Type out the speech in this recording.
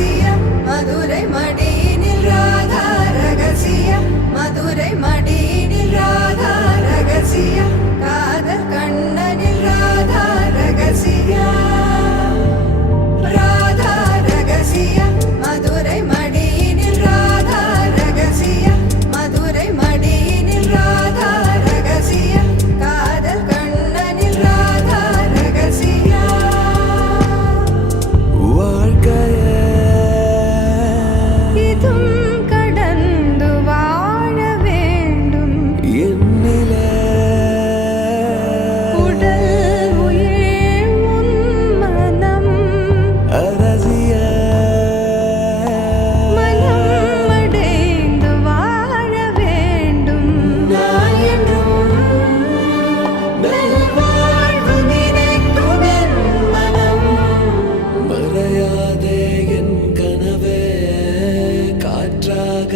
ரகசியம் மதுரை மடியினில் ராதா ரகசியம் மதுரை மடியினில் ராதா ரகசியம் காதல் கண்ணனில் ராதா ரகசியம் ராதா ரகசியம் மதுரை மடியினில் ராதா ரகசியம் மதுரை மடியினில் ராதா ரகசியம் காதல் கண்ணனில் ராதா ரகசியம் இதும் கடந்து வாழ வேண்டும் உடல் உயிர் உன் மனம் மனம் அடைந்து வாழ வேண்டும் நான் என்றும் நல்வாழ்வு நினைக்கும் என் மனம் மறையாதே என் கனவே காற்றாக